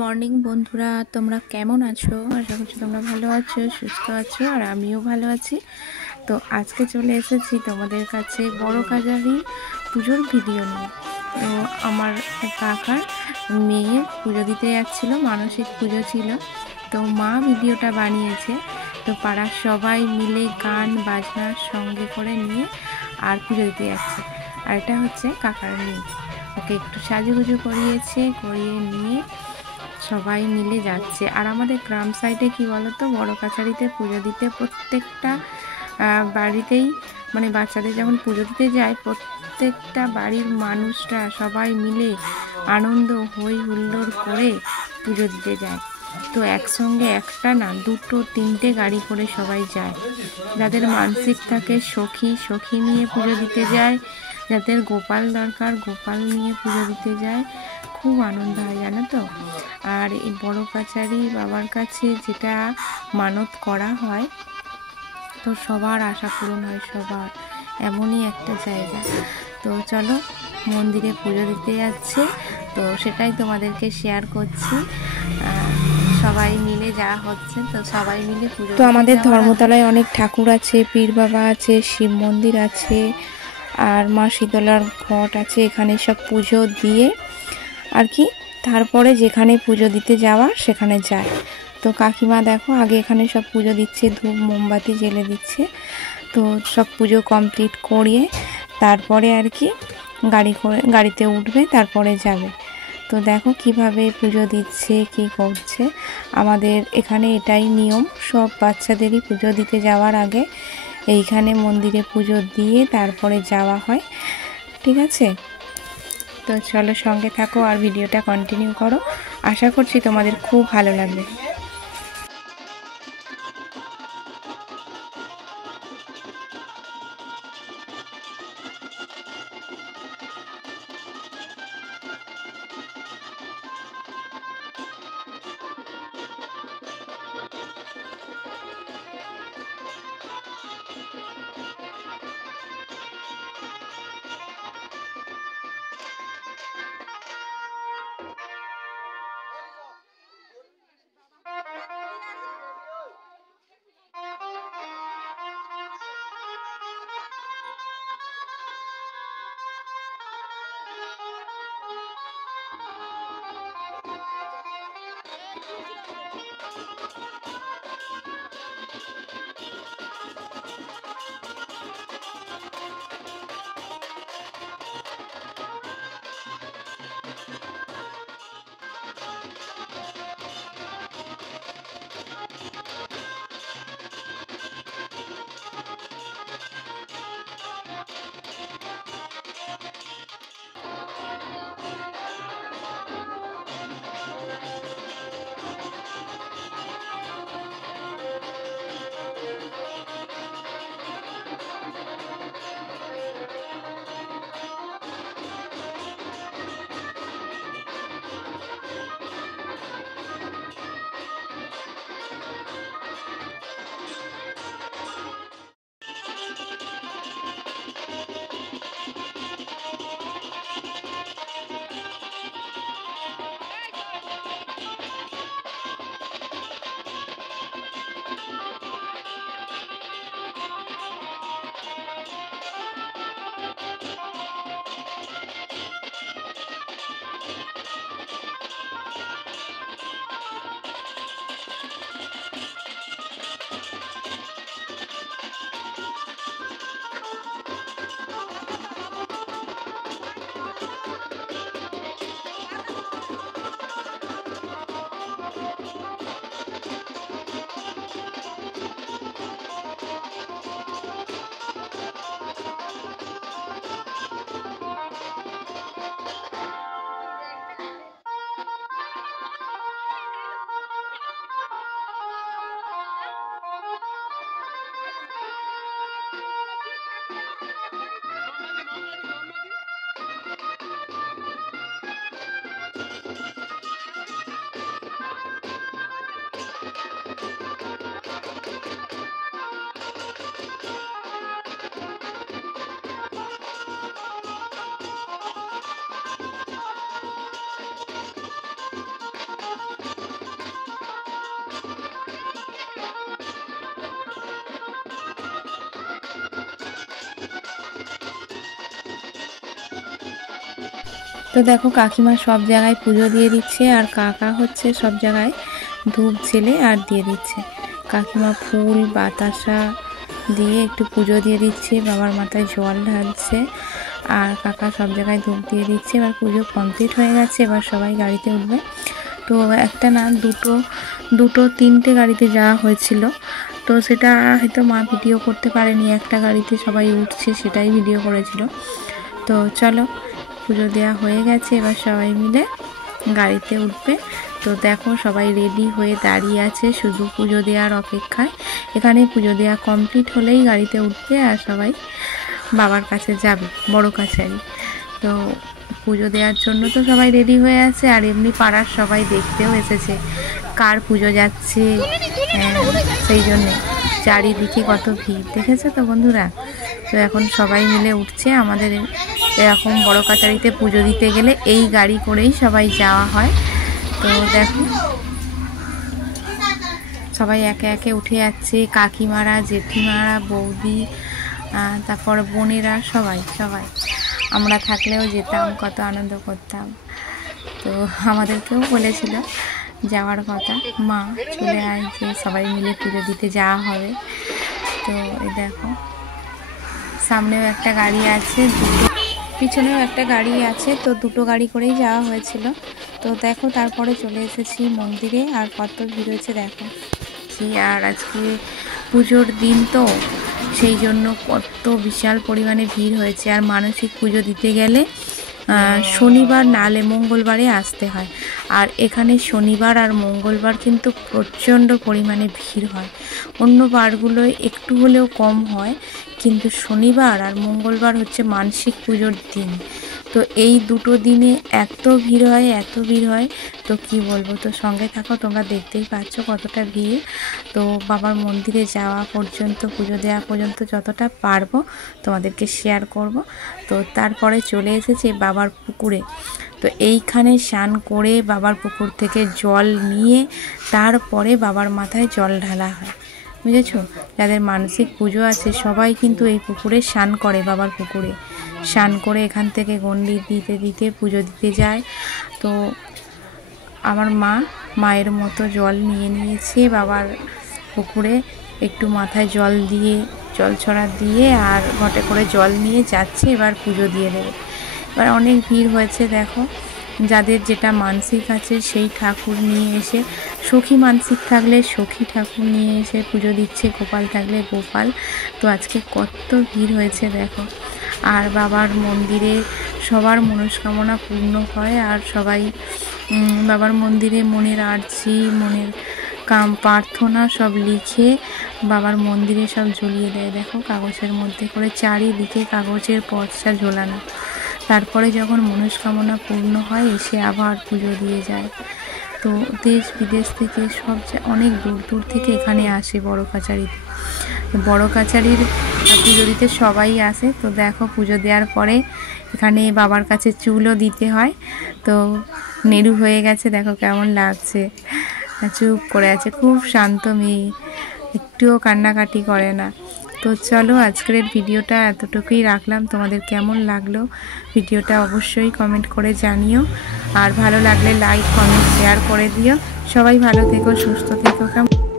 Morning বন্ধুরা, তোমরা কেমন আছো? আশা করছি তোমরা ভালো আছো, সুস্থ আছো, আর আমিও ভালো আছি। তো আজকে চলে এসেছি তোমাদের কাছে বড় কাজারি পুজোর ভিডিও নিয়ে। তো আমার কাকার মেয়ে পুজো দিতে যাচ্ছিল, মানসিক পুজো ছিল। তো মা ভিডিওটা বানিয়েছে। তো পাড়ার সবাই মিলে গান বাজনা সঙ্গে করে নিয়ে আর পুজো দিতে যাচ্ছে। আর এটা হচ্ছে কাকার মেয়ে, ওকে একটু সাজুগুজু করিয়ে নিয়ে সবাই মিলে যাচ্ছে। আর আমাদের গ্রাম সাইডে কি বলতো, বড় কাছারিতে পুজো দিতে প্রত্যেকটা বাড়িতেই, মানে বাচ্চাদের যখন পুজো দিতে যায়, প্রত্যেকটা বাড়ির মানুষরা সবাই মিলে আনন্দ হই হুল্লোড় করে পুজো দিতে যায়। তো একসঙ্গে একটা না, দুটো তিনটে গাড়ি করে সবাই যায়। যাদের মানসিক থাকে সখী নিয়ে পুজো দিতে যায়, যাদের গোপাল দরকার গোপাল নিয়ে পুজো দিতে যায়। খুব আনন্দ হয়, জানো তো। আর এই বড় কাছারি বাবার কাছে যেটা মানত করা হয়, তো সবার আশা পূরণ হয়, সবার। এমনই একটা জায়গা। তো চলো, মন্দিরে পুজো দিতে যাচ্ছে, তো সেটাই তোমাদেরকে শেয়ার করছি। সবাই মিলে যাওয়া হচ্ছে, তো সবাই মিলে পুজো। তো আমাদের ধর্মতলায় অনেক ঠাকুর আছে, পীর বাবা আছে, শিব মন্দির আছে, আর মা শীতলার ঘট আছে। এখানে সব পুজো দিয়ে আর কি, তারপরে যেখানে পুজো দিতে যাওয়া সেখানে যায়। তো কাকিমা দেখো আগে এখানে সব পুজো দিচ্ছে, ধূপ মোমবাতি জ্বেলে দিচ্ছে। তো সব পুজো কমপ্লিট করিয়ে তারপরে আর কি গাড়িতে উঠবে, তারপরে যাবে। তো দেখো কিভাবে পুজো দিচ্ছে, কি করছে। আমাদের এখানে এটাই নিয়ম, সব বাচ্চাদেরই পুজো দিতে যাওয়ার আগে এইখানে মন্দিরে পুজো দিয়ে তারপরে যাওয়া হয়, ঠিক আছে। তো চলো, সঙ্গে থাকো আর ভিডিওটা কন্টিনিউ করো। আশা করছি তোমাদের খুব ভালো লাগবে। তো দেখো কাকিমা সব জায়গায় পুজো দিয়ে দিচ্ছে আর কাকা হচ্ছে সব জায়গায় ধূপ ঝেলে আর দিয়ে দিচ্ছে। কাকিমা ফুল বাতাসা দিয়ে একটু পুজো দিয়ে দিচ্ছে, বাবার মাথায় জল ঢালছে আর কাকা সব জায়গায় ধূপ দিয়ে দিচ্ছে। এবার পুজো কমপ্লিট হয়ে গেছে, এবার সবাই গাড়িতে উঠবে। তো একটা না দুটো তিনটে গাড়িতে যাওয়া হয়েছিল, তো সেটা হয়তো মা ভিডিও করতে পারেনি। একটা গাড়িতে সবাই উঠছে সেটাই ভিডিও করেছিল। তো চলো, পুজো দেওয়া হয়ে গেছে, এবার সবাই মিলে গাড়িতে উঠবে। তো দেখো সবাই রেডি হয়ে দাঁড়িয়ে আছে শুধু পুজো দেওয়ার অপেক্ষায়। এখানে পুজো দেওয়া কমপ্লিট হলেই গাড়িতে উঠবে আর সবাই বাবার কাছে যাবে, বড় কাছারি। তো পুজো দেওয়ার জন্য তো সবাই রেডি হয়ে আছে, আর এমনি পাড়ার সবাই দেখতেও এসেছে কার পুজো যাচ্ছে, সেই জন্যে চারিদিকে কত ভিড় দেখেছে তো বন্ধুরা। তো এখন সবাই মিলে উঠছে। আমাদের এরকম বড় কাছারিতে পুজো দিতে গেলে এই গাড়ি করেই সবাই যাওয়া হয়। তো দেখো সবাই একে একে উঠে যাচ্ছে, কাকিমারা, জেঠিমারা, বৌদি, তারপর বোনেরা, সবাই আমরা থাকলেও যেতাম, কত আনন্দ করতাম। তো আমাদেরকেও বলেছিল যাওয়ার কথা, মা চলে আয় যে সবাই মিলে পুজো দিতে যাওয়া হবে। তো এই দেখো সামনেও একটা গাড়ি আছে, পিছনেও একটা গাড়ি আছে, তো দুটো গাড়ি করেই যাওয়া হয়েছিল। তো দেখো তারপরে চলে এসেছি মন্দিরে, আর কত ভিড় হয়েছে দেখো। আর আজকে পুজোর দিন তো সেই জন্য কত বিশাল পরিমাণে ভিড় হয়েছে। আর মানসিক পুজো দিতে গেলে শনিবার নালে মঙ্গলবারে আসতে হয়, আর এখানে শনিবার আর মঙ্গলবার কিন্তু প্রচণ্ড পরিমাণে ভিড় হয়। অন্য বারগুলোয় একটু হলেও কম হয়, কিন্তু শনিবার আর মঙ্গলবার হচ্ছে মানসিক পুজোর দিন। তো এই দুটো দিনে এত ভিড় হয় তো কি বলবো। তো সঙ্গে থাকো, তোমরা দেখতেই পাচ্ছ কতটা ভিড়। তো বাবার মন্দিরে যাওয়া পর্যন্ত, পুজো দেওয়া পর্যন্ত যতটা পারবো তোমাদেরকে শেয়ার করব। তো তারপরে চলে এসেছে বাবার পুকুরে। তো এইখানে স্নান করে বাবার পুকুর থেকে জল নিয়ে তারপরে বাবার মাথায় জল ঢালা হয়, বুঝেছো। যাদের মানসিক পুজো আছে সবাই কিন্তু এই পুকুরে স্নান করে, বাবার পুকুরে স্নান করে এখান থেকে গণ্ডি দিতে পুজো দিতে যায়। তো আমার মায়ের মতো জল নিয়ে নিয়েছে বাবার পুকুরে, একটু মাথায় জল দিয়ে, জল ছড়া দিয়ে আর ঘটে করে জল নিয়ে যাচ্ছে, এবার পুজো দিয়ে দেবে। এবার অনেক ভিড় হয়েছে দেখো, যাদের যেটা মানসিক আছে সেই ঠাকুর নিয়ে এসে, সখী মানসিক থাকলে সখী ঠাকুর নিয়ে এসে পুজো দিচ্ছে, গোপাল থাকলে গোপাল। তো আজকে কত ভিড় হয়েছে দেখো। আর বাবার মন্দিরে সবার মনস্কামনা পূর্ণ হয়, আর সবাই বাবার মন্দিরে মনের আর্জি, মনের প্রার্থনা সব লিখে বাবার মন্দিরে সব ঝুলিয়ে দেয়। দেখো কাগজের মধ্যে করে চারিদিকে কাগজের পর্চা ঝোলানো। তারপরে যখন মনস্কামনা পূর্ণ হয় এসে আবার পুজো দিয়ে যায়। তো দেশ বিদেশ থেকে সব অনেক দূর থেকে এখানে আসে বড় কাছারিতে। বড় কাছারির পুজো দিতে সবাই আসে। তো দেখো পুজো দেওয়ার পরে এখানে বাবার কাছে চুলও দিতে হয়। তো নেড়ু হয়ে গেছে, দেখো কেমন লাগছে, চুপ করে আছে, খুব শান্ত মেয়ে, একটুও কান্নাকাটি করে না। তো চলো আজকের ভিডিওটা এতটুকুই রাখলাম। তোমাদের কেমন লাগলো ভিডিওটা অবশ্যই কমেন্ট করে জানিও, আর ভালো লাগলে লাইক কমেন্ট শেয়ার করে দিও। সবাই ভালো থেকো, সুস্থ থেকো। কেমন